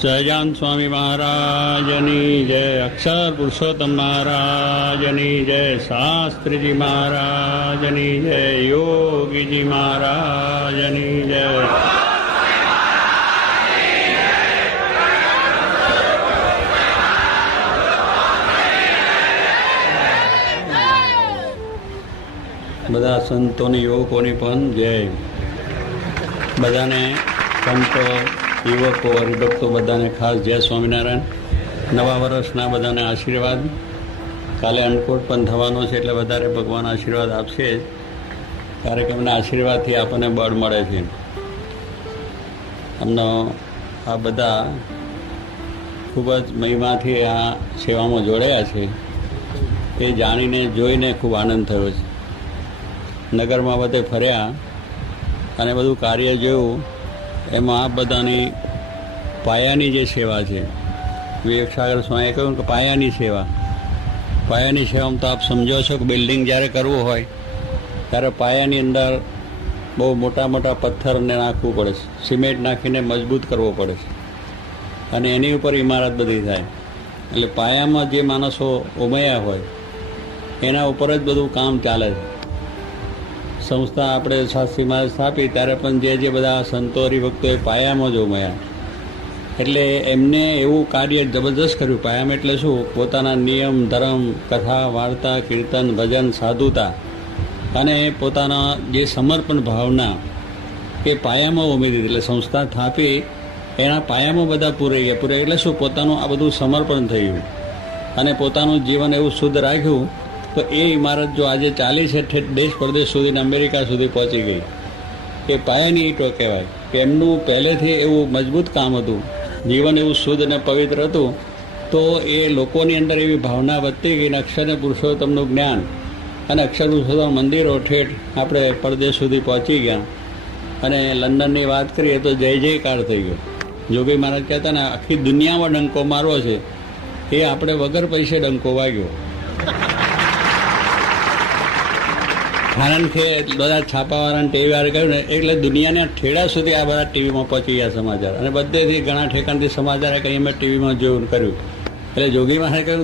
સહજાન સ્વામી મહારાજની જય, અક્ષર પુરુષોત્તમ મહારાજની જય, શાસ્ત્રીજી મહારાજની જય, યોગીજી મહારાજની જય. બધા સંતોની યુવકોની પણ જય. બધાને સંતો, યુવકો, હરિભક્તો બધાને ખાસ જય સ્વામિનારાયણ. નવા વર્ષના બધાને આશીર્વાદ. કાલે અન્નકૂટ પણ થવાનો છે એટલે વધારે ભગવાન આશીર્વાદ આપશે જ. કાર્યક્રમના આશીર્વાદથી આપણને બળ મળે છે. અમને આ બધા ખૂબ જ મહિમાથી આ સેવામાં જોડાયા છે એ જાણીને જોઈને ખૂબ આનંદ થયો છે. નગરમાં બધે ફર્યા અને બધું કાર્ય જોયું. એમાં આ બધાની પાયાની જે સેવા છે, વિવેક સાગર સ્વામીએ કહ્યું કે પાયાની સેવામાં તો આપ સમજો છો કે બિલ્ડિંગ જ્યારે કરવું હોય ત્યારે પાયાની અંદર બહુ મોટા મોટા પથ્થરને નાખવું પડે છે, સિમેન્ટ નાખીને મજબૂત કરવો પડે છે અને એની ઉપર ઇમારત બધી થાય. એટલે પાયામાં જે માણસો ઉમયા હોય એના ઉપર જ બધું કામ ચાલે છે. સંસ્થા આપણે શાસ્ત્રીમાં સ્થાપી ત્યારે પણ જે બધા સંતો હરિભક્તોએ પાયામાં જ ઉમયા. એટલે એમને એવું કાર્ય જબરદસ્ત કર્યું. પાયામાં એટલે શું? પોતાના નિયમ, ધર્મ, કથા, વાર્તા, કીર્તન, ભજન, સાધુતા અને પોતાના જે સમર્પણ ભાવના એ પાયામાં ઉમેરી દીધી. એટલે સંસ્થા સ્થાપી એના પાયામાં બધા પૂરાઈ ગયા. એટલે શું? પોતાનું આ બધું સમર્પણ થયું અને પોતાનું જીવન એવું શુદ્ધ રાખ્યું. તો એ ઇમારત જો આજે ચાલી છે દેશ પરદેશ સુધી, અમેરિકા સુધી પહોંચી ગઈ. એ પાયાની ઈંટો કહેવાય કે એમનું પહેલેથી એવું મજબૂત કામ હતું, જીવન એવું શુદ્ધ અને પવિત્ર હતું. તો એ લોકોની અંદર એવી ભાવના વધતી ગઈ અને અક્ષર પુરુષોત્તમનું જ્ઞાન અને અક્ષર પુરુષોત્તમ મંદિરો ઠેઠ આપણે પરદેશ સુધી પહોંચી ગયા. અને લંડનની વાત કરીએ તો જય જયકાર થઈ ગયો. જોગી મહારાજ કહેતા ને આખી દુનિયામાં ડંકો મારવો છે એ આપણે વગર પૈસે ડંકો વાગ્યો. કારણ કે બધા છાપાવાળાને ટીવીવાળા કહ્યું ને એટલે દુનિયાના ઠેડા સુધી આ બધા ટીવીમાં પહોંચી ગયા સમાચાર. અને બધેથી ઘણા ઠેકાણથી સમાચાર કંઈ અમે ટીવીમાં જોયું કર્યું. એટલે જોગી મહારાજે કહ્યું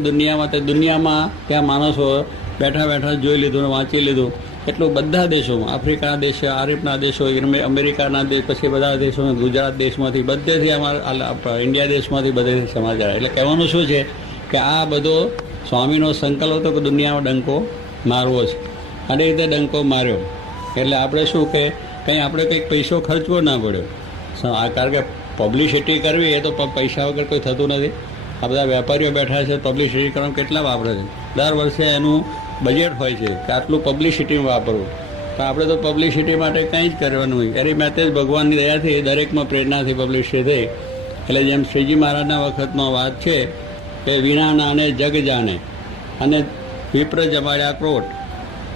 દુનિયામાં ત્યાં માણસો બેઠા બેઠા જોઈ લીધું, વાંચી લીધું. એટલું બધા દેશોમાં, આફ્રિકાના દેશો, આરબના દેશો, અમેરિકાના દેશ, પછી બધા દેશોમાં, ગુજરાત દેશમાંથી, બધેથી અમારા ઇન્ડિયા દેશમાંથી બધેથી સમાચાર. એટલે કહેવાનું શું છે કે આ બધો સ્વામીનો સંકલ્પ હતો કે દુનિયામાં ડંકો મારવો છે અને એ રીતે ડંકો માર્યો. એટલે આપણે શું કે આપણે કંઈક પૈસો ખર્ચવો ના પડ્યો. કારણ કે પબ્લિસિટી કરવી એ તો પૈસા વગર કોઈ થતું નથી. આ બધા વેપારીઓ બેઠા છે, પબ્લિસિટી કરવાનું કેટલા વાપરે છે. દર વર્ષે એનું બજેટ હોય છે કે આટલું પબ્લિસિટીમાં વાપરવું. તો આપણે તો પબ્લિસિટી માટે કંઈ જ કરવાનું હોય. એની માટે જ ભગવાનની દયાથી દરેકમાં પ્રેરણાથી પબ્લિસિટી થઈ. એટલે જેમ શ્રીજી મહારાજના વખતનો વાત છે કે વિના નાને જગ જાણે અને વિપ્ર જમાડ્યા ક્રોટ.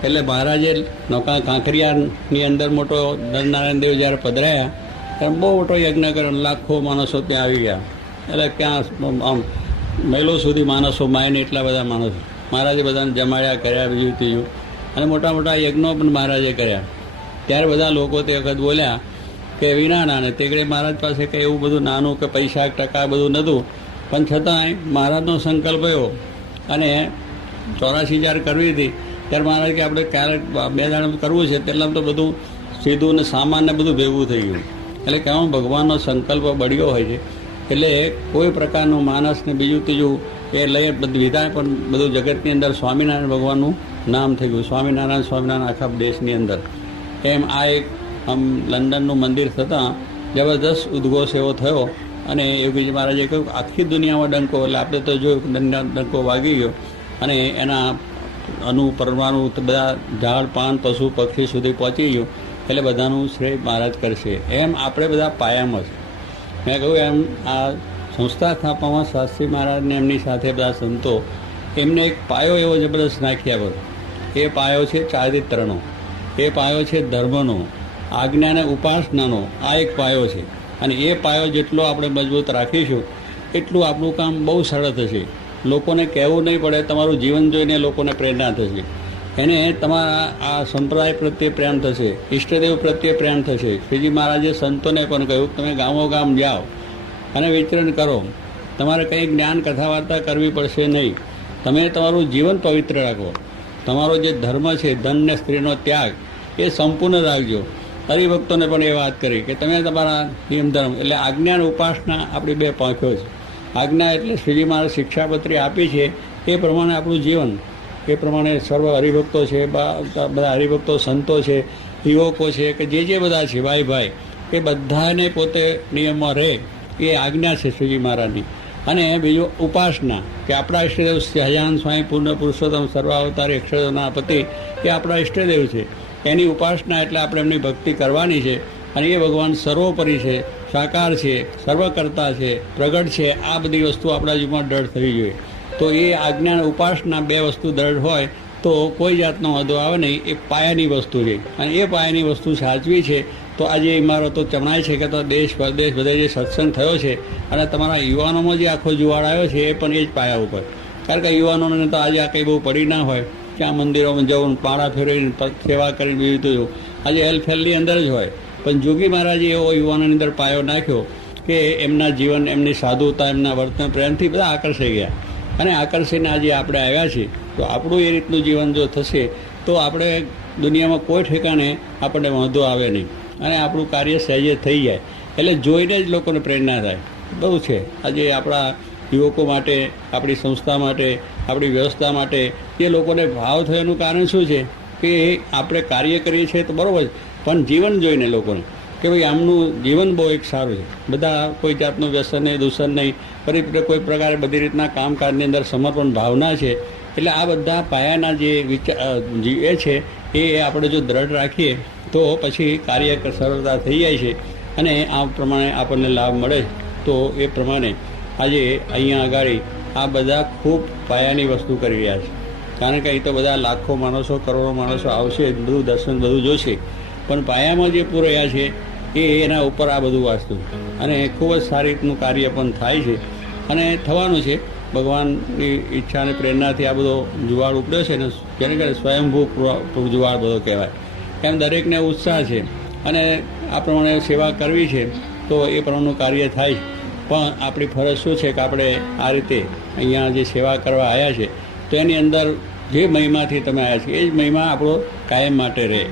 એટલે મહારાજે નૌકા કાંકરિયાની અંદર મોટો નરનારાયણ દેવ જ્યારે પધરાયા ત્યારે બહુ મોટો યજ્ઞ કર્યો, લાખો માણસો ત્યાં આવી ગયા. એટલે ક્યાં આમ મહિલો સુધી માણસો માયને એટલા બધા માણસો મહારાજે બધાને જમાડ્યા, કર્યા, બીજું ત્રીજું. અને મોટા મોટા યજ્ઞો પણ મહારાજે કર્યા. ત્યારે બધા લોકો તે વખત બોલ્યા કે વિના નાને તેગડે મહારાજ પાસે કંઈ એવું બધું નાનું કે પૈસા ટકા બધું નહોતું. પણ છતાંય મહારાજનો સંકલ્પ એવો. અને 84 જ્યારે કરવી હતી ત્યારે મહારાજ કે આપણે ક્યારેક 2 દાડા કરવું છે તેટલા તો બધું સીધું ને સામાનને બધું ભેગું થઈ ગયું. એટલે કહેવામાં ભગવાનનો સંકલ્પ બળ્યો હોય છે. એટલે કોઈ પ્રકારનું માણસને બીજું ત્રીજું એ લઈ વિધાય પણ બધું જગતની અંદર સ્વામિનારાયણ ભગવાનનું નામ થઈ ગયું. સ્વામિનારાયણ આખા દેશની અંદર. એમ આ એક આમ લંડનનું મંદિર થતાં જબરદસ્ત ઉદ્ઘોષ એવો થયો. અને યોગીજી મહારાજે કહ્યું આખી દુનિયામાં ડંકો, એટલે આપણે તો જોયું ડંકો વાગી ગયો. અને એના પરમાણુ બધા ઝાડ, પાન, પશુ, પક્ષી સુધી પહોંચી ગયું. એટલે બધાનું શ્રેય મહારાજ કરશે. એમ આપણે બધા પાયામાં છે. મેં કહ્યું એમ આ સંસ્થા સ્થાપવામાં શાસ્ત્રી મહારાજને એમની સાથે બધા સંતો એમને એક પાયો એવો જબરદસ્ત નાખ્યા બધો. એ પાયો છે ચારિત્રનો, એ પાયો છે ધર્મનો, આજ્ઞા અને ઉપાસનાનો. આ એક પાયો છે. અને એ પાયો જેટલો આપણે મજબૂત રાખીશું એટલું આપણું કામ બહુ સરળ થશે. લોકોને કહેવું નહીં પડે, તમારું જીવન જોઈને લોકોને પ્રેરણા થશે. એને તમારા આ સંપ્રદાય પ્રત્યે પ્રેમ થશે, ઈષ્ટદેવ પ્રત્યે પ્રેમ થશે. શ્રીજી મહારાજે સંતોને પણ કહ્યું તમે ગામો ગામ જાઓ અને વિચરણ કરો. તમારે કંઈ જ્ઞાન કથા વાર્તા કરવી પડશે નહીં. તમે તમારું જીવન પવિત્ર રાખો. તમારો જે ધર્મ છે, ધન ને સ્ત્રીનો ત્યાગ, એ સંપૂર્ણ રાખજો. હરિભક્તોને પણ એ વાત કરી કે તમે તમારા નિયમ ધર્મ એટલે આજ્ઞા અને ઉપાસના આપણી બે પાંખો છે. આજ્ઞા એટલે શ્રીજી મહારાજ શિક્ષાપત્રી આપી છે એ પ્રમાણે આપણું જીવન, એ પ્રમાણે સર્વ હરિભક્તો છે, બધા હરિભક્તો સંતો છે, યુવકો છે કે જે બધા છે ભાઈ ભાઈ, એ બધાને પોતે નિયમમાં રહે એ આજ્ઞા છે શ્રીજી મહારાજની. અને બીજું ઉપાસના કે આપણા ઈષ્ટદેવ સહજાનંદ સ્વામી પૂર્ણ પુરુષોત્તમ સર્વાવતારી અક્ષરદેવના પતિ એ આપણા ઈષ્ટદેવ છે. એની ઉપાસના એટલે આપણે એમની ભક્તિ કરવાની છે. અને એ ભગવાન સર્વોપરી છે, સાકાર છે, સર્વકર્તા છે, પ્રગટ છે. આ બધી વસ્તુ આપણા જીવનમાં દ્રઢ થવી જોઈએ. તો એ આજ્ઞા અને ઉપાસના બે વસ્તુ દ્રઢ હોય તો કોઈ જાતનો વાંધો આવે નહીં. એ પાયાની વસ્તુ છે અને એ પાયાની વસ્તુ સાચવી છે. તો આજે ઇમારતો ચમણાય છે કે તો દેશ પરદેશ બધે જે સત્સંગ થયો છે અને તમારા યુવાનોમાં જે આખો જુવાળ આવ્યો છે એ પણ એ જ પાયા ઉપર. કારણ કે યુવાનોને તો આજે આ કંઈ બહુ પડી ના હોય કે આ મંદિરોમાં જવું, પાળા ફેરવીને સેવા કરીને બીજું તો આજે હેલ્થની અંદર જ હોય. પણ જોગી મહારાજે એવો યુવાનોની અંદર પાયો નાખ્યો કે એમના જીવન, એમની સાધુતા, એમના વર્તન પ્રેમથી બધા આકર્ષાઈ ગયા. અને આકર્ષીને આજે આપણે આવ્યા છીએ. તો આપણું એ રીતનું જીવન જો થશે તો આપણે દુનિયામાં કોઈ ઠેકાણે આપણને વાંધો આવે નહીં અને આપણું કાર્ય સહેજે થઈ જાય. એટલે જોઈને જ લોકોને પ્રેરણા થાય. બહુ છે આજે આપણા યુવકો માટે, આપણી સંસ્થા માટે, આપણી વ્યવસ્થા માટે એ લોકોને ભાવ થયાનું કારણ શું છે કે આપણે કાર્ય કરીએ છીએ તો બરાબર, પણ જીવન જોઈને લોકોને કે ભાઈ આમનું જીવન બહુ એક સારું છે. બધા કોઈ જાતનું વ્યસન નહીં, દૂષણ નહીં, ફરી કોઈ પ્રકારે બધી રીતના કામકાજની અંદર સમર્પણ ભાવના છે. એટલે આ બધા પાયાના જે એ છે એ આપણે જો દ્રઢ રાખીએ તો પછી કાર્ય સરળતા થઈ જાય છે અને આ પ્રમાણે આપણને લાભ મળે. તો એ પ્રમાણે આજે અહીંયા આગળ આ બધા ખૂબ પાયાની વસ્તુ કરી રહ્યા છે. કારણ કે અહીં તો બધા લાખો માણસો, કરોડો માણસો આવશે, બધું દર્શન બધું જોશે, પણ પાયામાં જે પૂરાયા છે એ એના ઉપર આ બધું વાસ્તુ અને ખૂબ જ સારી રીતનું કાર્ય પણ થાય છે અને થવાનું છે. ભગવાનની ઈચ્છા અને પ્રેરણાથી આ બધો જુવાળ ઉપડ્યો છે ને, જેને કહે સ્વયંભૂ જુવાળ બધો કહેવાય. એમ દરેકને ઉત્સાહ છે અને આ પ્રમાણે સેવા કરવી છે તો એ પ્રમાણેનું કાર્ય થાય છે. પણ આપણી ફરજ શું છે કે આપણે આ રીતે અહીંયા જે સેવા કરવા આવ્યા છે તો એની અંદર જે મહિમાથી તમે આવ્યા છે એ જ મહિમા આપણો કાયમ માટે રહે.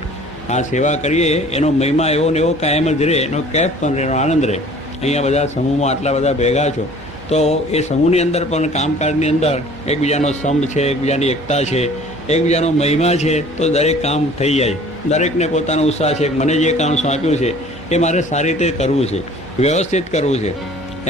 આ સેવા કરીએ એનો મહિમા એવો ને એવો કાયમ જ રહે, એનો કેફ પણ રહે, એનો આનંદ રહે. અહીંયા બધા સમૂહમાં આટલા બધા ભેગા છો તો એ સમૂહની અંદર પણ કામકાજની અંદર એકબીજાનો સંપ છે, એકબીજાની એકતા છે, એકબીજાનો મહિમા છે તો દરેક કામ થઈ જાય. દરેકને પોતાનો ઉત્સાહ છે કે મને જે કામ સોંપ્યું છે એ મારે સારી રીતે કરવું છે, વ્યવસ્થિત કરવું છે.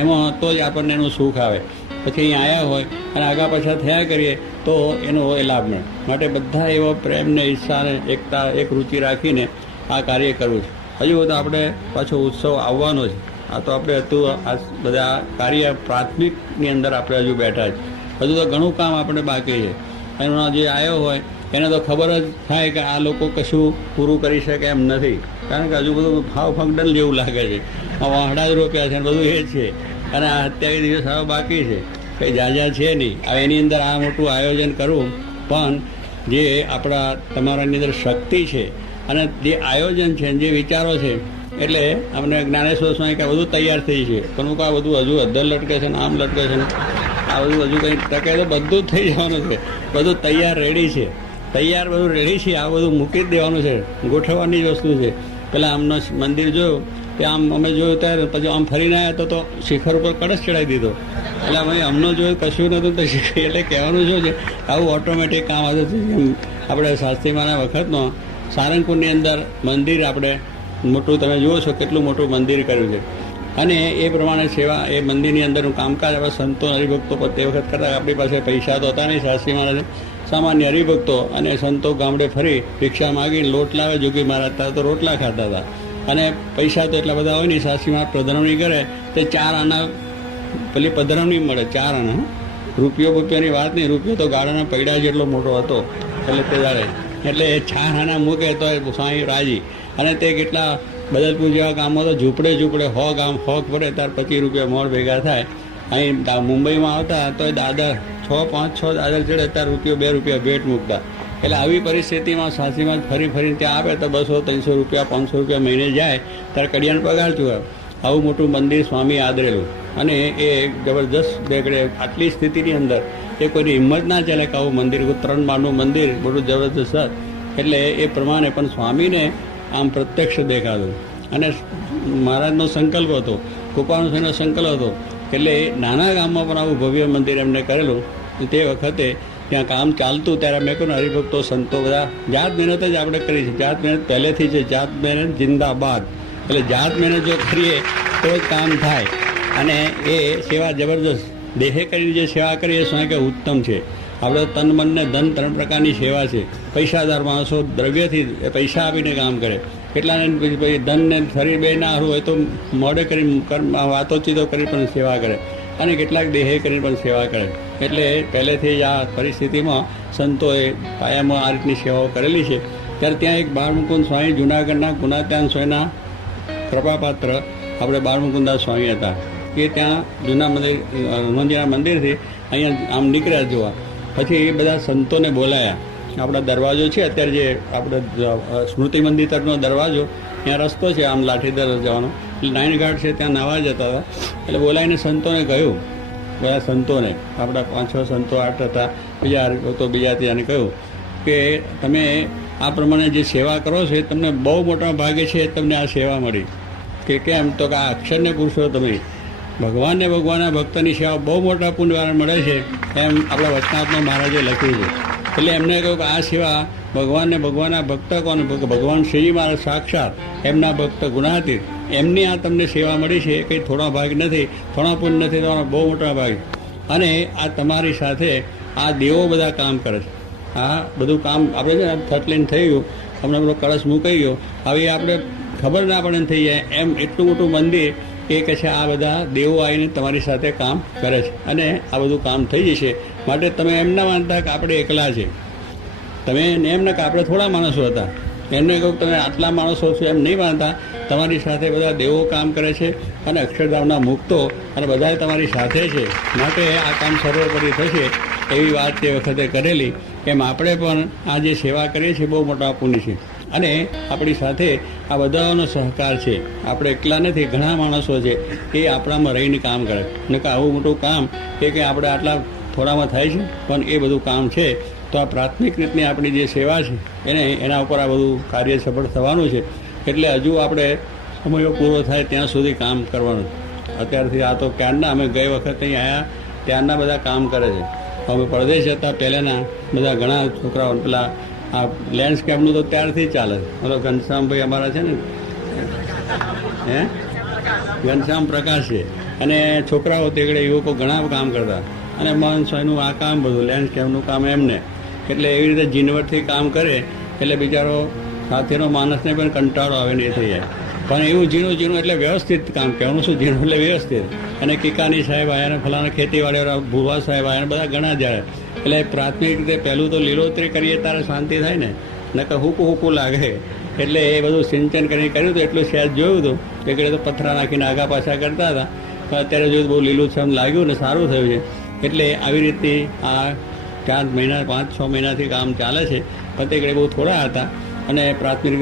એમાં તો જ આપણને એનું સુખ આવે. પછી અહીં આવ્યા હોય અને આગા પાછા થયા કરીએ તો એનો એ લાભ મળે. માટે બધા એવો પ્રેમને, ઈચ્છાને, એકતા, એક રુચિ રાખીને આ કાર્ય કરવું છે. હજુ બધું આપણે પાછો ઉત્સવ આવવાનો છે. આ તો આપણે હતું આ બધા કાર્ય પ્રાથમિકની અંદર આપણે હજુ બેઠા છે. હજુ તો ઘણું કામ આપણે બાકી છે. એનો જે આવ્યો હોય એને તો ખબર જ થાય કે આ લોકો કશું પૂરું કરી શકે એમ નથી. કારણ કે હજુ બધું ભાવ ફંક્શન જેવું લાગે છે. વાહડા જ રોપ્યા છે, બધું એ છે અને આ 27 દિવસ હવે બાકી છે, કંઈ જાજા છે નહીં. હવે એની અંદર આ મોટું આયોજન કરવું, પણ જે આપણા તમારાની અંદર શક્તિ છે અને જે આયોજન છે, જે વિચારો છે, એટલે અમને જ્ઞાનેશ્વર સ્વામી કે બધું તૈયાર થઈ છે, પણ આ બધું હજુ અધર લટકે છે ને આમ લટકે છે ને આ બધું હજુ કંઈ ટકે તો બધું જ થઈ જવાનું છે. બધું તૈયાર રેડી છે, તૈયાર બધું રેડી છે. આ બધું મૂકી જ દેવાનું છે, ગોઠવવાની જ વસ્તુ છે. પેલા આમનો મંદિર જોયું કે આમ અમે જોયું ત્યારે પછી આમ ફરીને આવ્યા તો શિખર ઉપર કળશ ચડાવી દીધો. એટલે અમે અમને જોયું કશું નહોતું તો શિખર. એટલે કહેવાનું શું છે, આવું ઓટોમેટિક કામ આવતું હતું. આપણે શાસ્ત્રીમાના વખતનો સારંગપુરની અંદર મંદિર આપણે મોટું તમે જુઓ છો કેટલું મોટું મંદિર કર્યું છે અને એ પ્રમાણે સેવા એ મંદિરની અંદરનું કામકાજ હવે સંતો હરિભક્તો પર તે વખત કરતા. આપણી પાસે પૈસા તો હતા નહીં. શાસ્ત્રી મહારાજ સામાન્ય હરિભક્તો અને સંતો ગામડે ફરી રિક્ષા માગીને લોટ લાવે. જોગી મહારાજ ત્યાં તો રોટલા ખાતા હતા અને પૈસા તો એટલા બધા હોય નહીં. શાસ્ત્રી મહારાજ પધરામણી કરે તો 4 આના પેલી પધરામણી મળે, 4 આના. રૂપિયાની વાત નહીં, રૂપિયો તો ગાળાના પૈડા જેટલો મોટો હતો એટલે તે દાડે. એટલે 4 આના મૂકે તો સ્વામી રાજી. અને તે કેટલા બદલપુર જેવા ગામમાં તો ઝૂંપડે 100 ગામ 100 પડે ત્યારે 25 રૂપિયા મોડ ભેગા થાય. અહીં મુંબઈમાં આવતા તો દાદર 6 દાદર ચડે ત્યારે ₹2 ભેટ મૂકતા. એટલે આવી પરિસ્થિતિમાં સાસીમાં ફરીને ત્યાં આવે તો 200-300 રૂપિયા 500 રૂપિયા મહિને જાય ત્યારે કડિયાને પગાર ચૂકવે. આવું મોટું મંદિર સ્વામી આદરેલું અને એ જબરદસ્ત દેખડે આટલી સ્થિતિની અંદર એ કોઈની હિંમત ના ચાલે કે આવું મંદિર 3 માળનું મંદિર બધું જબરદસ્ત. એટલે એ પ્રમાણે પણ સ્વામીને આમ પ્રત્યક્ષ દેખાતું. અને મહારાજનો સંકલ્પ હતો, કૃપાણુ સ્વામીનો સંકલ્પ હતો, એટલે નાના ગામમાં પણ આવું ભવ્ય મંદિર એમને કરેલું. તે વખતે ત્યાં કામ ચાલતું ત્યારે મેં કહ્યું હરિભક્તો સંતો બધા જાત મહેનત જ આપણે કરી છે. જાત મહેનત પહેલેથી છે, જાત મહેનત જિંદાબાદ. એટલે જાત મહેનત જો કરીએ તો જ કામ થાય. અને એ સેવા જબરદસ્ત દેહે કરીને જે સેવા કરીએ એ કે ઉત્તમ છે. આપણે તન મન ને ધન 3 પ્રકારની સેવા છે. પૈસાદાર માણસો દ્રવ્યથી પૈસા આપીને કામ કરે, કેટલાને ધન ને શરીર બે ના હારું હોય તો મોડે કરી વાતોચીતો કરી પણ સેવા કરે, અને કેટલાક દેહે કરીને પણ સેવા કરે. એટલે પહેલેથી જ આ પરિસ્થિતિમાં સંતોએ પાયામાં આ રીતની સેવાઓ કરેલી છે. ત્યારે ત્યાં એક બાળમુકુંદ સ્વામી જૂનાગઢના ગુણાત્યાન સ્વામીના કૃપાપાત્ર આપણે બાળમુકુંદાસ સ્વામી હતા. એ ત્યાં જૂના મંદિર હનુમાનજીના મંદિરથી અહીંયા આમ નીકળ્યા જોવા. પછી એ બધા સંતોને બોલાયા. આપણા દરવાજો છે અત્યારે જે આપણે સ્મૃતિ મંદિર તરફનો દરવાજો, ત્યાં રસ્તો છે આમ લાઠીદર જવાનો, નાઇન ઘાટ છે, ત્યાં નાવા જતા હતા. એટલે બોલાવીને સંતોને કહ્યું, બધા સંતોને આપણા 5-6 સંતો 8 હતા, બીજા તો બીજા ત્યાંને કહ્યું કે તમે આ પ્રમાણે જે સેવા કરો છો એ તમને બહુ મોટા ભાગે છે તમને આ સેવા મળી. કે કેમ? તો કે આ અક્ષરને પુરુષો તમે ભગવાનને ભગવાનના ભક્તની સેવા બહુ મોટા પુણ્યવાળા મળે છે, એમ આપણા વચનાત્મા મહારાજે લખ્યું છે. એટલે એમને કહ્યું કે આ સેવા ભગવાનને ભગવાનના ભક્ત કોને? ભગવાન શ્રીજી મહારાજ સાક્ષાત એમના ભક્ત ગુણાતીત, એમની આ તમને સેવા મળી છે. કંઈ થોડા ભાગ નથી, થોડા પુણ્ય નથી, તમારો બહુ મોટા ભાગ. અને આ તમારી સાથે આ દેવો બધા કામ કરે છે. આ બધું કામ આપણે છે ને થટલીન થઈ ગયું, હમણાં બધો કળશ મુકાઈ ગયો, હવે આપણે ખબર ના પડે થઈ જાય એમ એટલું મોટું મંદિર એ કહે છે આ બધા દેવો આવીને તમારી સાથે કામ કરે છે અને આ બધું કામ થઈ જશે. માટે તમે એમ ના માનતા કે આપણે એકલા છે, તમે એમ ને કે આપણે થોડા માણસો હતા, એમને કહું તમે આટલા માણસો છો એમ નહીં માનતા. તમારી સાથે બધા દેવો કામ કરે છે અને અક્ષરધામના મુક્તો અને બધા તમારી સાથે છે. માટે આ કામ સર્વોપરી થશે એવી વાત તે વખતે કરેલી. એમ આપણે પણ આ જે સેવા કરીએ છીએ બહુ મોટા પુણ્ય છે. અને આપણી સાથે આ બધાનો સહકાર છે. આપણે એકલા નથી, ઘણા માણસો છે એ આપણામાં રહીને કામ કરે. અને કે આવું મોટું કામ કે આપણે આટલા થોડામાં થાય છે, પણ એ બધું કામ છે. તો આ પ્રાથમિક રીતની આપણી જે સેવા છે એના ઉપર આ બધું કાર્ય સફળ થવાનું છે. એટલે હજુ આપણે સમયો પૂરો થાય ત્યાં સુધી કામ કરવાનું. અત્યારથી આ તો ક્યારના અમે ગઈ વખતે અહીં આવ્યા ત્યારના બધા કામ કરે છે. અમે પરદેશ હતા પહેલાંના બધા ઘણા છોકરાઓ પેલા આ લેન્ડસ્કેપનું તો ત્યારથી ચાલે. મતલબ ઘનશ્યામભાઈ અમારા છે ને, ઘનશ્યામ પ્રકાશ છે, અને છોકરાઓ તેગડે યુવકો ઘણા કામ કરતા. અને મોહન સ્વામીનું આ કામ બધું લેન્ડસ્કેપનું કામ એમને. એટલે એવી રીતે જીનવટથી કામ કરે એટલે બિચારો સાથેનો માણસને પણ કંટાળો આવે ને એ થઈ જાય. પણ એવું ઝીણું એટલે વ્યવસ્થિત કામ, કહેવાનું શું ઝીણું એટલે વ્યવસ્થિત. અને કિકાની સાહેબ આવ્યા ને ફલાણા ખેતીવાડીવાળા ભુવા સાહેબ આવ્યા ને બધા ઘણા જાય. એટલે પ્રાથમિક રીતે પહેલું તો લીલોતરી કરીએ ત્યારે શાંતિ થાય ને, નકર હુકું લાગે. એટલે એ બધું સિંચન કરીને કર્યું હતું. એટલું સહેજ જોયું હતું એટલે તો પથરા નાખીને આગા પાછા કરતા હતા. પણ અત્યારે જોયું બહુ લીલુંછમ લાગ્યું ને સારું થયું છે. એટલે આવી રીતે આ 4 મહિના 5-6 મહિનાથી કામ ચાલે છે. પણ તે બહુ થોડા હતા અને પ્રાથમિક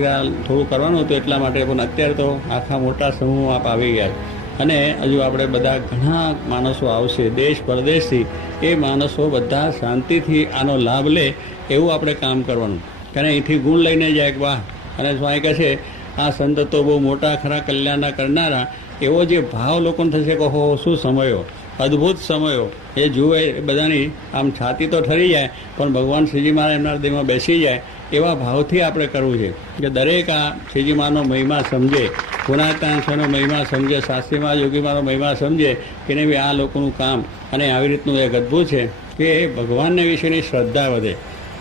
થોડું કરવાનું હતું એટલા માટે. પણ અત્યારે તો આખા મોટા સમૂહ આપ આવી ગયા. અને હજુ આપણે બધા ઘણા માણસો આવશે દેશ પરદેશથી. એ માણસો બધા શાંતિથી આનો લાભ લે એવું આપણે કામ કરવાનું. કારણ અહીંથી ગુણ લઈને જાય કે વાહ. અને સ્વામી કહે છે આ સંત તો બહુ મોટા ખરા કલ્યાણના કરનારા. એવો જે ભાવ લોકોને થશે કે હો શું સમયો, અદ્ભુત સમયો. એ જુએ બધાની આમ છાતી તો ઠરી જાય, પણ ભગવાન શ્રીજી મહારાજ એમના હૃદયમાં બેસી જાય એવા ભાવથી આપણે કરવું છે. કે દરેક આ શ્રીજી મહારાજનો મહિમા સમજે, ગુણાત્યાન સ્વામીનો મહિમા સમજે, શાસ્ત્રીમાં યોગી મહારાજનો મહિમા સમજે કે નહીં ભાઈ આ લોકોનું કામ. અને આવી રીતનું એક અદ્ભુત છે કે ભગવાનને વિશેની શ્રદ્ધા વધે.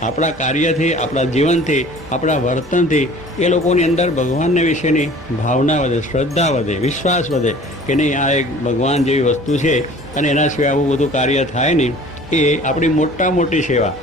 આપણા કાર્યથી, આપણા જીવનથી, આપણા વર્તનથી એ લોકોની અંદર ભગવાનને વિશેની ભાવના વધે, શ્રદ્ધા વધે, વિશ્વાસ વધે કે નહીં આ એક ભગવાન જેવી વસ્તુ છે અને એના સિવાય આવું બધું કાર્ય થાય નહીં. એ આપણી મોટી સેવા.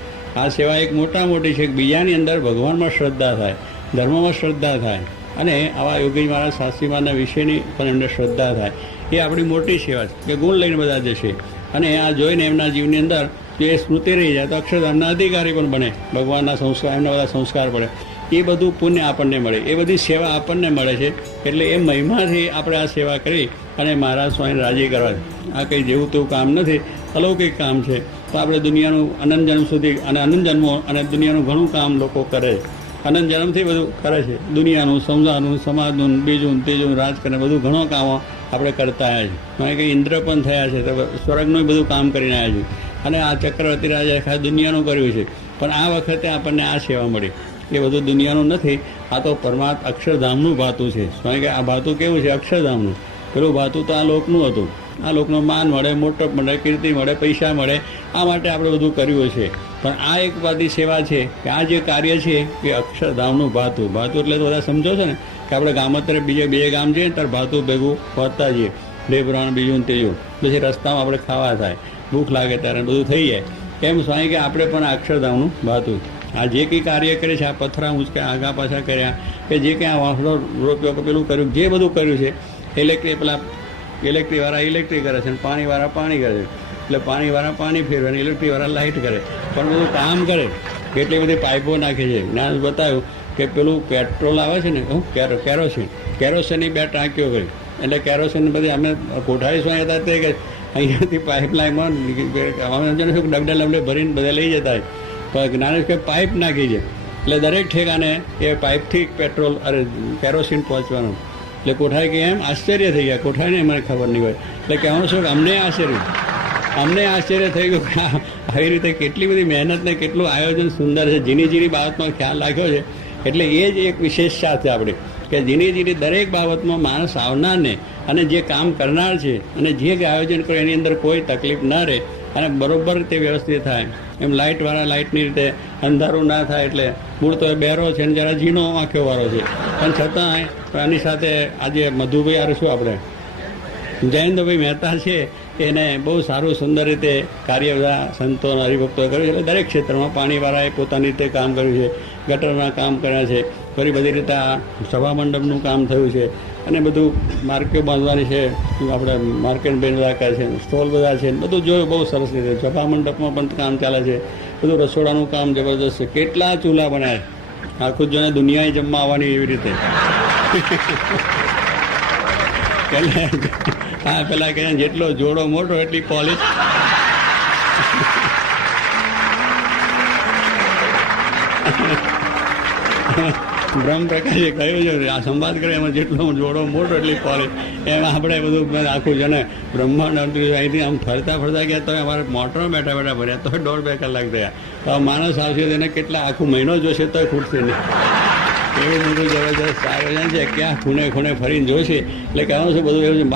આ સેવા એક મોટી છે કે બીજાની અંદર ભગવાનમાં શ્રદ્ધા થાય, ધર્મમાં શ્રદ્ધા થાય અને આવા યોગી મહારાજ શાસ્ત્રી મહારાજના વિશેની પણ એમને શ્રદ્ધા થાય. એ આપણી મોટી સેવા છે કે ગુણ લઈને બધા જશે. અને આ જોઈને એમના જીવની અંદર જો એ સ્મૃતિ રહી જાય તો અક્ષરધામના અધિકારી પણ બને. ભગવાનના સંસ્કાર, એમના બધા સંસ્કાર પડે. એ બધું પુણ્ય આપણને મળે, એ બધી સેવા આપણને મળે છે. એટલે એ મહિમાથી આપણે આ સેવા કરી અને મહારાજ સ્વામીને રાજી કરવા. આ કંઈ જેવું તેવું કામ નથી, અલૌકિક કામ છે. તો આપણે દુનિયાનું અનંત જન્મ સુધી અને અનંત જન્મો અને દુનિયાનું ઘણું કામ લોકો કરે છે. અનંત જન્મથી બધું કરે છે, દુનિયાનું, સંસારનું, સમાજનું, બીજું ત્રીજું, રાજકારણ બધું ઘણો કામો આપણે કરતા આવ્યા છીએ. કારણ કે ઇન્દ્ર પણ થયા છે, તો સ્વર્ગનું બધું કામ કરીને આવ્યા છે. અને આ ચક્રવર્તી રાજાએ ખાસ દુનિયાનું કર્યું છે, પણ આ વખતે આપણને આ સેવા મળી. એ બધું દુનિયાનું નથી, આ તો પરમાત્મા અક્ષરધામનું ભાતું છે. કારણ કે આ ભાતું કેવું છે? અક્ષરધામનું. પેલું ભાતું તો આ લોકનું હતું. આ લોકનું માન મળે, મોટપ મળે, કીર્તિ મળે, પૈસા મળે, આ માટે આપણે બધું કર્યું છે. પણ આ એક બધી સેવા છે કે આ જે કાર્ય છે એ અક્ષરધામનું ભાતું. ભાતું એટલે તો બધા સમજો છો ને કે આપણે ગામોત્તરે બીજે બે ગામ જઈએ ત્યારે ભાતું ભેગું પહોંચતા જઈએ, ઢેબરાણ બીજું ત્રીજું, પછી રસ્તામાં આપણે ખાવા થાય, ભૂખ લાગે ત્યારે બધું થઈ જાય. એમ સ્વામી કે આપણે પણ આ અક્ષરધામનું ભાતું. આ જે કંઈ કાર્ય કરે છે, આ પથરા ઊંચકા આગા પાછા કર્યા, કે જે કંઈ આ વાંસળો રોપ્યો કે પેલું કર્યું, જે બધું કર્યું છે, ઇલેક્ટ્રિકવાળા ઇલેક્ટ્રિક કરે છે અને પાણીવાળા પાણી કરે છે. એટલે પાણીવાળા પાણી ફેરવે અને ઇલેક્ટ્રિકવાળા લાઇટ કરે, પણ બધું કામ કરે. કેટલી બધી પાઇપો નાખે છે. જ્ઞાન બતાવ્યું કે પેલું પેટ્રોલ આવે છે ને, કેરોસીનની 2 ટાંકીઓ કરી. એટલે કેરોસીન બધી અમે કોઠારી શું હતા તે કે અહીંયાથી પાઇપલાઇનમાં ડગડા લબડે ભરીને બધા લઈ જતા હોય. તો જ્ઞાનેશ કે પાઇપ નાખી છે, એટલે દરેક ઠેકાને એ પાઇપથી પેટ્રોલ કેરોસીન પહોંચવાનું. એટલે કોઠારી કે એમ આશ્ચર્ય થઈ ગયા. કોઠારીને મને ખબર નહીં હોય. એટલે કહેવાનું શું કે અમને આશ્ચર્ય થઈ ગયું કે આવી રીતે કેટલી બધી મહેનત ને કેટલું આયોજન સુંદર છે. ઝીણી બાબતનો ખ્યાલ રાખ્યો છે. એટલે એ જ એક વિશેષતા છે આપણે, કે ઝીણી દરેક બાબતમાં માણસ આવનારને અને જે કામ કરનાર છે અને જે આયોજન કરે એની અંદર કોઈ તકલીફ ન રહે અને બરોબર તે વ્યવસ્થિત થાય. એમ લાઇટવાળા લાઇટની રીતે અંધારું ના થાય. એટલે મૂળ તો બહેરો છે ને જરા ઝીણો આંખોવાળો છે, પણ છતાં આની સાથે આજે મધુભાઈ આ શું આપણે જયંતભાઈ મહેતા છે, એને બહુ સારું સુંદર રીતે કાર્ય બધા સંતો હરિભક્તોએ કર્યું છે. એટલે દરેક ક્ષેત્રમાં પાણીવાળાએ પોતાની રીતે કામ કર્યું છે, ગટરના કામ કર્યા છે, ફરી બધી રીતે આ સભા મંડપનું કામ થયું છે, અને બધું માર્કેટ બાંધવાની છે, આપણે માર્કેટ બેન બધા કરે છે, સ્ટોલ બધા છે, બધું જોયું બહુ સરસ રીતે. સભા મંડપમાં પણ કામ ચાલે છે, બધું રસોડાનું કામ જબરદસ્ત છે. કેટલા ચૂલા બનાવે, આખું જ જાણે દુનિયાએ જમવા આવવાની એવી રીતે. હા, પેલા કહે જેટલો જોડો મોટો એટલી પોલિશ. બ્રહ્મપ્રકાશે કહ્યું છે આ સંવાદ કરે એમાં જેટલો જોડો મોટો એટલી પોલિશ. એમ આપણે બધું આખું છે ને બ્રહ્માંડ અહીંથી આમ ફરતા ગયા તો અમારે મોટરમાં બેઠા ભર્યા તો 1.5-2 કલાક થયા. તો માણસ આવશે તેને કેટલા આખું મહિનો જોશે તોય ખૂટશે નહીં. એવું બધું જબરદસ્ત આયોજન છે. ક્યાં ખૂણે ફરીને જોશે. એટલે કહેવાનું છે બધું એવું છે.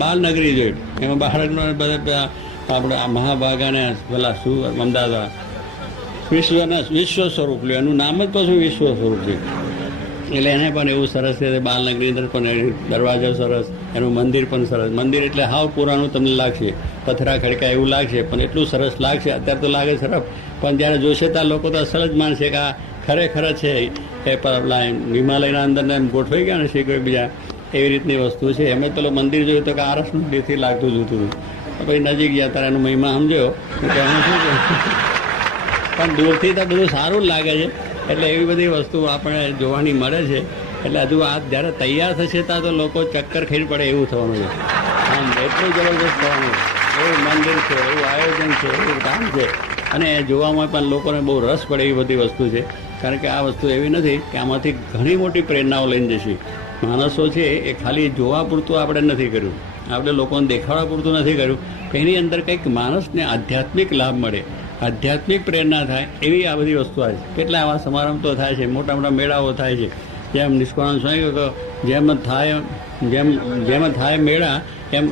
બાલનગરી જોઈ એમાં બાળકનો બધા આપણે આ મહાભાગાને પેલા શું અમદાવાદ વિશ્વ સ્વરૂપ લે, એનું નામ જ પાછું વિશ્વ સ્વરૂપ છે. એટલે એને પણ એવું સરસ છે. બાલનગરી અંદર પણ દરવાજો સરસ, એનું મંદિર પણ સરસ. મંદિર એટલે હાવ પુરાણું તમને લાગશે, પથરા ખડકા એવું લાગશે, પણ એટલું સરસ લાગશે. અત્યારે તો લાગે સરસ, પણ જ્યારે જોશે ત્યાં લોકો તો અસલ જ માનશે કે આ ખરેખર છે. એ પેલા હિમાલયના અંદરને એમ ગોઠવાઈ ગયા ને શીખવે બીજા એવી રીતની વસ્તુ છે. અમે પેલો મંદિર જોયું તો કે આરસનું દેથી લાગતું જોતું હતું. પછી નજીક ગયા તારે એનો મહિમા સમજ્યો કે હું શું કહું. પણ દૂરથી તો બધું સારું જ લાગે છે. એટલે એવી બધી વસ્તુ આપણે જોવાની મળે છે. એટલે હજુ આ જ્યારે તૈયાર થશે ત્યાં તો લોકો ચક્કર ખાઈ પડે એવું થવાનું છે. આમ એટલું જબરદસ્ત થવાનું. એવું મંદિર છે, એવું આયોજન છે, એવું કામ છે. અને એ જોવામાં પણ લોકોને બહુ રસ પડે એવી બધી વસ્તુ છે. કારણ કે આ વસ્તુ એવી નથી કે આમાંથી ઘણી મોટી પ્રેરણાઓ લઈને જશે. માણસો છે એ ખાલી જોવા પૂરતું આપણે નથી કર્યું, આપણે લોકોને દેખાડવા પૂરતું નથી કર્યું. એની અંદર કંઈક માણસને આધ્યાત્મિક લાભ મળે, આધ્યાત્મિક પ્રેરણા થાય એવી આ બધી વસ્તુ આવે છે. કેટલા આવા સમારંભ તો થાય છે, મોટા મોટા મેળાઓ થાય છે. જેમ નિષ્કાળ સ્વામી કહો જેમ થાય મેળા એમ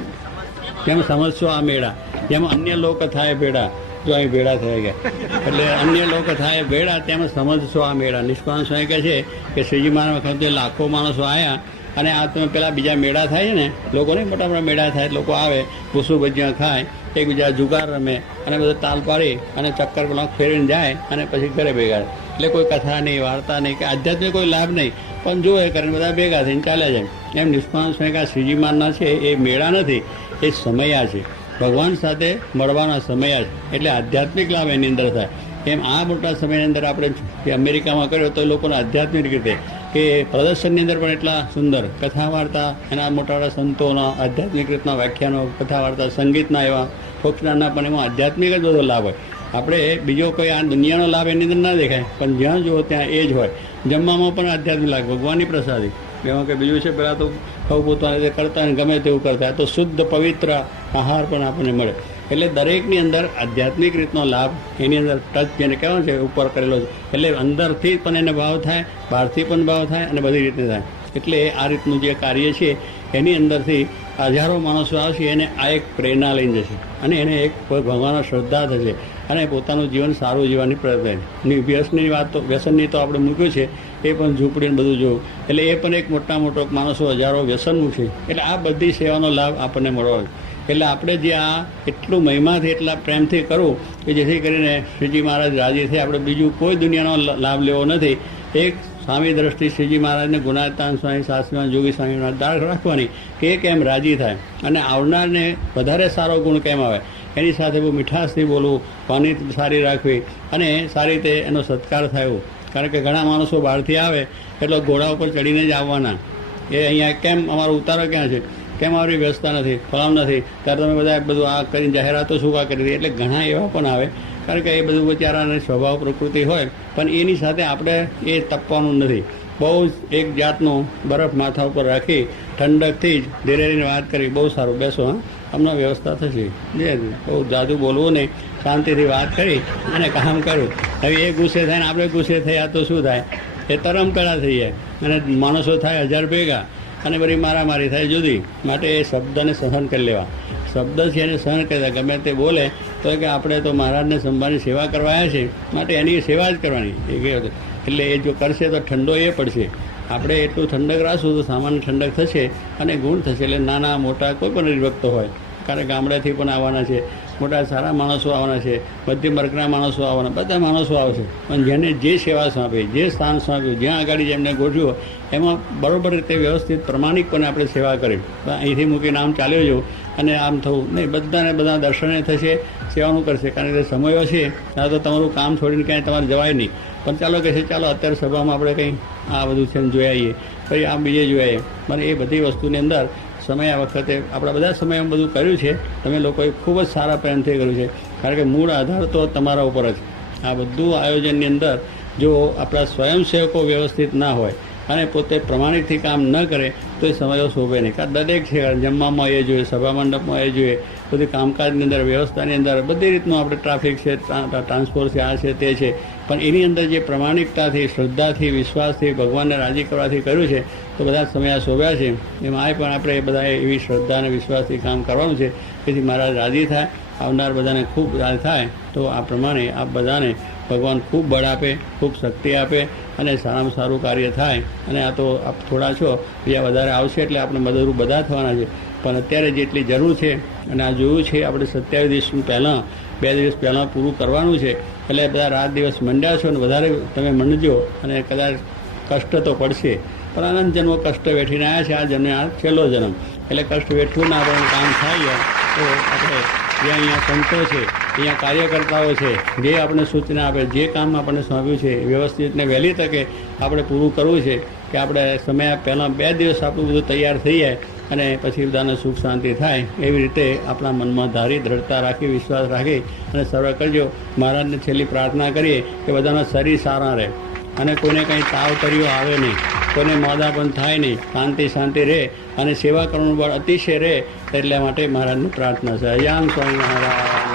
સમજશો આ મેળા. જેમ અન્ય લોક થાય ભેળા, જો અહીં ભેળા થઈ ગયા એટલે અન્ય લોકો થાય ભેળા, તેમાં સમજશો આ મેળા. નિષ્કાળ સ્વામી કહે છે કે શ્રીજી મહારાજ વખતે લાખો માણસો આવ્યા અને આ તમે પેલા બીજા મેળા થાય છે ને, લોકોને મોટા મોટા મેળા થાય, લોકો આવે, ભૂસું ભજીયા ખાય, એકબીજા જુગાર રમે અને બધા તાલ પાડી અને ચક્કર પેલા ફેરીને જાય અને પછી ઘરે ભેગા. એટલે કોઈ કથા નહીં, વાર્તા નહીં, કે આધ્યાત્મિક કોઈ લાભ નહીં, પણ જો એ કરીને બધા ભેગા થઈને ચાલ્યા જાય. એમ નિષ્કાળ સ્વામી શ્રીજી મહારાજના છે એ મેળા નથી, એ સમયા છે. ભગવાન સાથે મળવાના સમયા છે. એટલે આધ્યાત્મિક લાભ એની અંદર થાય. એમ આ મોટા સમયની અંદર આપણે જે અમેરિકામાં કર્યો તો લોકોને આધ્યાત્મિક રીતે કે પ્રદર્શનની અંદર પણ એટલા સુંદર કથા વાર્તા, એના મોટા મોટા સંતોના આધ્યાત્મિક રીતના વ્યાખ્યાનો, કથા વાર્તા, સંગીતના એવા ફોકનાના પણ એમાં આધ્યાત્મિક જ બધો લાભ હોય. આપણે બીજો કોઈ આ દુનિયાનો લાભ એની અંદર ના દેખાય, પણ જ્યાં જુઓ ત્યાં એ જ હોય. જમવામાં પણ આધ્યાત્મિક લાગે, ભગવાનની પ્રસાદી. એમાં કે બીજું છે પહેલાં તો ખાવું પોતાને રીતે કરતા ને ગમે તેવું કરતા, તો શુદ્ધ પવિત્ર આહાર પણ આપણને મળે. એટલે દરેકની અંદર આધ્યાત્મિક રીતનો લાભ એની અંદર ટચ જેને કહેવાનો છે ઉપર કરેલો છે. એટલે અંદરથી પણ એને ભાવ થાય, બહારથી પણ ભાવ થાય અને બધી રીતે થાય. એટલે આ રીતનું જે કાર્ય છે એની અંદરથી હજારો માણસો આવશે, એને આ એક પ્રેરણા લઈને જશે અને એને એક ભગવાનનો શ્રદ્ધા થશે અને પોતાનું જીવન સારું જીવવાની પ્રયત્ન. વ્યસનની વાત તો વ્યસનની તો આપણે મૂક્યું છે, એ પણ ઝૂંપડીને બધું જોવું. એટલે એ પણ એક મોટા મોટો માણસો હજારો વ્યસન મૂકશે. એટલે આ બધી સેવાનો લાભ આપણને મળવાનો. એટલે આપણે જે આ એટલું મહિમાથી એટલા પ્રેમથી કરવું કે જેથી કરીને શ્રીજી મહારાજ રાજી થઈ. આપણે બીજું કોઈ દુનિયાનો લાભ લેવો નથી. એક સ્વામી દ્રષ્ટિ શ્રીજી મહારાજને ગુણાતાન સ્વામી, શાસ્ત્રીમાં જોગી સ્વામીના દાળ રાખવાની કે એ કેમ રાજી થાય અને આવનારને વધારે સારો ગુણ કેમ આવે, એની સાથે બહુ મીઠાશથી બોલવું, પાણી સારી રાખવી અને સારી રીતે એનો સત્કાર થાય. કારણ કે ઘણા માણસો બહારથી આવે એટલે ઘોડા ઉપર ચડીને જ આવવાના. એ અહીંયા કેમ અમારો ઉતારો ક્યાં છે, કેમ અમારી વ્યવસ્થા નથી, ફલામ નથી, ત્યારે તમે બધા બધું આ કરીને જાહેરાતો શું કા કરી દીધી. એટલે ઘણા એવા પણ આવે, કારણ કે એ બધું બિચારાને સ્વભાવ પ્રકૃતિ હોય, પણ એની સાથે આપણે એ તપવાનું નથી. બહુ જ એક જાતનું બરફ માથા ઉપર રાખી ઠંડકથી જ ધીરે ધીરે વાત કરી, બહુ સારું બેસો, હા અમને વ્યવસ્થા થશે. જે બહુ જાદુ બોલવું નહીં, શાંતિથી વાત કરી અને કામ કર્યું. હવે એ ગુસ્સે થાય ને આપણે ગુસ્સે થયા તો શું થાય, એ તરમતળા થઈ જાય અને માણસો થાય 1000 ભેગા અને બધી મારામારી થાય જુદી. માટે એ શબ્દને સહન કરી લેવા. શબ્દ છે એને સહન કરી, ગમે તે બોલે તો કે આપણે તો મહારાજને સંભાળની સેવા કરવા આવ્યા છે, માટે એની સેવા જ કરવાની. એ કહે એટલે એ જો કરશે તો ઠંડો એ પડશે. આપણે એટલું ઠંડક રાખશું તો સામાન્ય ઠંડક થશે અને ગુણ થશે. એટલે નાના મોટા કોઈ પણ નિર્ભક્તો હોય, કારણ ગામડેથી પણ આવવાના છે, મોટા સારા માણસો આવવાના છે, મધ્યમ વર્ગના માણસો આવવાના, બધા માણસો આવશે. પણ જેને જે સેવા સોંપી, જે સ્થાન સોંપ્યું, જ્યાં આગળ જેમને ગોઠવ્યું, એમાં બરાબર રીતે વ્યવસ્થિત પ્રમાણિકપણે આપણે સેવા કરી. અહીંથી મૂકીને આમ ચાલ્યો જવું અને આમ થવું નહીં. બધાને બધા દર્શને થશે, સેવાનું કરશે. કારણ કે સમયો છે ત્યારે તો તમારું કામ છોડીને ક્યાંય તમારે જવાય નહીં. પણ ચાલો કહે છે ચાલો અત્યારે સભામાં આપણે કંઈ આ બધું છે ને જોઈ આવીએ, પછી આમ બીજે જોઈ આવીએ. મને એ બધી વસ્તુની અંદર સમય આ વખતે આપણા બધા સમયમાં બધું કર્યું છે. તમે લોકોએ ખૂબ જ સારા પ્રેમથી કર્યું છે, કારણ કે મૂળ આધાર તો તમારા ઉપર જ. આ બધું આયોજનની અંદર જો આપણા સ્વયંસેવકો વ્યવસ્થિત ના હોય અને પોતે પ્રમાણિકથી કામ ન કરે તો એ સમયો શોભે નહીં. કારણ દરેક છે, જમવામાં એ જોઈએ, સભા મંડપમાં એ જોઈએ, બધી કામકાજની અંદર, વ્યવસ્થાની અંદર બધી રીતનું આપણે ટ્રાફિક છે, ટ્રાન્સપોર્ટ છે, આ છે તે છે. પણ એની અંદર જે પ્રમાણિકતાથી, શ્રદ્ધાથી, વિશ્વાસથી, ભગવાનને રાજી કરવાથી કર્યું છે તો બધા સમયા શોભ્યા છે. એમાં આ પણ આપણે બધા એવી શ્રદ્ધા અને વિશ્વાસથી કામ કરવાનું છે જેથી મહારાજ રાજી થાય, આવનાર બધાને ખૂબ રાજી થાય. તો આ પ્રમાણે આપ બધાને ભગવાન ખૂબ બળ આપે, ખૂબ શક્તિ આપે અને સારામાં સારું કાર્ય થાય. અને આ તો આપ થોડા છો, બીજા વધારે આવશે એટલે આપણે મદદરૂપ બધા થવાના છે. પણ અત્યારે જેટલી જરૂર છે અને આ જોયું છે આપણે 27 દિવસ પહેલાં, 2 દિવસ પહેલાં પૂરું કરવાનું છે. એટલે બધા રાત દિવસ મંડ્યા છો અને વધારે તમે મંડજો. અને કદાચ કષ્ટ તો પડશે, પણ અનંત જન્મ કષ્ટ વેઠીને આવ્યા છે. આ જન્મ આ છેલ્લો જન્મ, એટલે કષ્ટ વેઠવું ના આપણને કામ થાય. તો આપણે જે અહીંયા સંતો છે, અહીંયા કાર્યકર્તાઓ છે, જે આપણે સૂચના આપે, જે કામ આપણને સોંપ્યું છે વ્યવસ્થિત ને વહેલી તકે આપણે પૂરું કરવું છે. કે આપણે સમય પહેલાં 2 દિવસ આપણું બધું તૈયાર થઈ જાય અને પછી બધાને સુખ શાંતિ થાય. એવી રીતે આપણા મનમાં ધારી, દ્રઢતા રાખી, વિશ્વાસ રાખી અને સર્વ કરજો. મહારાજને છેલ્લી પ્રાર્થના કરીએ કે બધાના શરીર સારા રહે અને કોઈને કંઈ તાવ તરીઓ આવે નહીં, કોઈને મોદા પણ થાય નહીં, શાંતિ રહે અને સેવા કરવાનું બળ અતિશય રહે. એટલા માટે મહારાજની પ્રાર્થના છે. યામ સ્વામી મહારાજ.